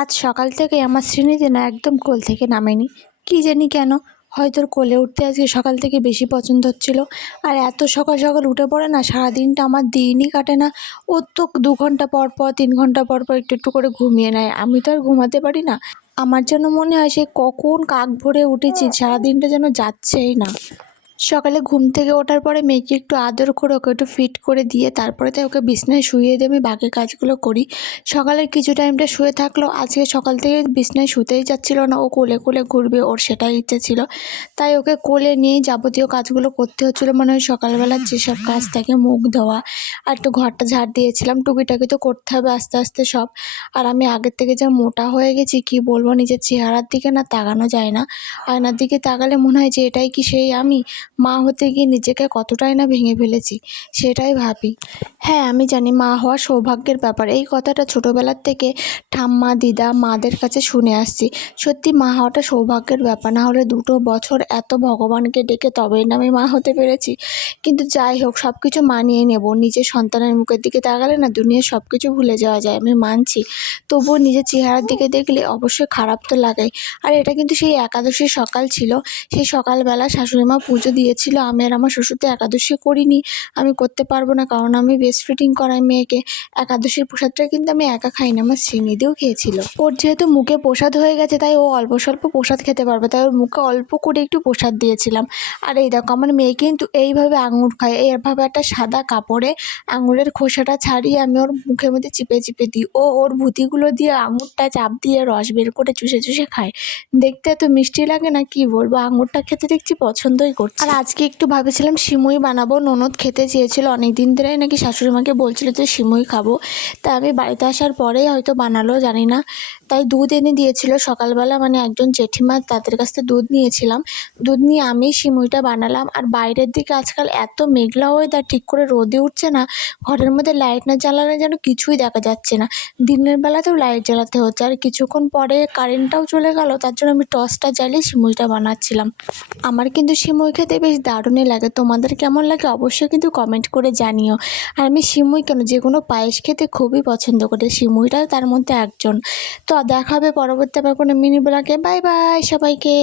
আজ সকাল থেকে আমার শ্রেণীতে না একদম কোল থেকে নামেনি। কি জানি কেন, হয়তো ওর কোলে উঠতে আজকে সকাল থেকে বেশি পছন্দ হচ্ছিল। আর এত সকাল সকাল উঠে পড়ে না, সারাদিনটা আমার দিনই কাটে না। ও তো 2 ঘন্টা পর পর 3 ঘন্টা পর পর একটু একটু করে ঘুমিয়ে নেয়, আমি তো আর ঘুমাতে পারি না। আমার যেন মনে হয় সে কখন কাক ভরে উঠেছি, সারাদিনটা যেন যাচ্ছেই না। সকালে ঘুম থেকে ওঠার পরে মেয়েকে একটু আদর করে ওকে একটু ফিট করে দিয়ে তারপরে তাই ওকে বিছনায় শুইয়ে দিয়ে আমি বাকি কাজগুলো করি। সকালের কিছু টাইমটা শুয়ে থাকলো, আজকে সকাল থেকে বিছনায় শুতেই যাচ্ছিল না, ও কোলে কোলে ঘুরবে, ওর সেটাই ইচ্ছে ছিল। তাই ওকে কোলে নিয়েই যাবতীয় কাজগুলো করতে হচ্ছিলো। মানে ওই সকালবেলার যেসব কাজ থাকে, মুখ ধোয়া আর একটু ঘরটা ঝাড় দিয়েছিলাম, টুকিটাকি তো করতে হবে আস্তে আস্তে সব। আর আমি আগের থেকে যা মোটা হয়ে গেছি কি বলবো, নিজের চেহারার দিকে না তাকানো যায় না। আয়নার দিকে তাকালে মনে হয় যে এটাই কি সেই আমি? মা হতে গিয়ে নিজেকে কতটাই না ভেঙে ফেলেছি, সেটাই ভাবি। হ্যাঁ, আমি জানি মা হওয়া সৌভাগ্যের ব্যাপার, এই কথাটা ছোটোবেলার থেকে ঠাম্মা দিদা মাদের কাছে শুনে আসছি। সত্যি মা হওয়াটা সৌভাগ্যের ব্যাপার, না হলে 2 বছর এত ভগবানকে ডেকে তবেই না আমি মা হতে পেরেছি। কিন্তু যাই হোক, সব কিছু মানিয়ে নেব। নিজের সন্তানের মুখের দিকে তাকালে না দুনিয়ার সব কিছু ভুলে যাওয়া যায়, আমি মানছি। তবুও নিজের চেহারার দিকে দেখলে অবশ্যই খারাপ তো লাগাই। আর এটা কিন্তু সেই একাদশীর সকাল ছিল। সেই সকালবেলা শাশুড়িমা পুজো দিয়েছিল, আমি আর আমার শ্বশুর তো একাদশী করিনি, আমি করতে পারবো না, কারণ আমি ব্রেস্ট ফিডিং করাই মেয়েকে। একাদশীর প্রসাদটা কিন্তু আমি একা খাই না, আমার শ্রীনিধিও খেয়েছিল। ওর যেহেতু মুখে প্রসাদ হয়ে গেছে, তাই ও অল্প স্বল্প প্রসাদ খেতে পারবে, তাই ওর মুখে অল্প করে একটু প্রসাদ দিয়েছিলাম। আর এই দেখো, আমার মেয়ে কিন্তু এইভাবে আঙুর খায়, এইভাবে একটা সাদা কাপড়ে আঙুরের খোসাটা ছাড়িয়ে আমি ওর মুখের মধ্যে চিপে চিপে দিই, ও ওর ভুতিগুলো দিয়ে আঙুরটা চাপ দিয়ে রস বের করে চুষে চুষে খায়। দেখতে এত মিষ্টি লাগে না, কি বলবো, আঙুরটা খেতে দেখছি পছন্দই করছে। আর আজকে একটু ভাবেছিলাম সিমুই বানাবো, ননদ খেতে চেয়েছিল, অনেক দিন ধরেই নাকি শাশুড়ি মাকে বলছিল যে সিমুই খাবো। তাই আমি বাড়িতে আসার পরেই হয়তো বানালো, জানি না। তাই দুধ এনে দিয়েছিল সকালবেলা, মানে একজন জেঠিমা, তাদের কাছ থেকে দুধ নিয়েছিলাম। দুধ নিয়ে আমি সিমুইটা বানালাম। আর বাইরের দিকে আজকাল এত মেঘলা ওয়েদার, ঠিক করে রোদে উঠছে না, ঘরের মধ্যে লাইট না জ্বালালে যেন কিছুই দেখা যাচ্ছে না। দিনের বেলাতেও লাইট জ্বালাতে হচ্ছে, আর কিছুক্ষণ পরে কারেন্টটাও চলে গেল, তার জন্য আমি টর্চটা জ্বালিয়ে সিমুইটা বানাচ্ছিলাম। আমার কিন্তু সিমুই খেতে বেশ দারুণই লাগে, তোমাদের কেমন লাগে অবশ্যই কিন্তু কমেন্ট করে জানিও। আর আমি সিমুই কেন, যে কোনো পায়েস খেতে খুবই পছন্দ করি, সিমুইটাও তার মধ্যে একজন। তো দেখা হবে পরবর্তী আবার কোনো মিনি ব্লগে। বাই বাই সবাইকে।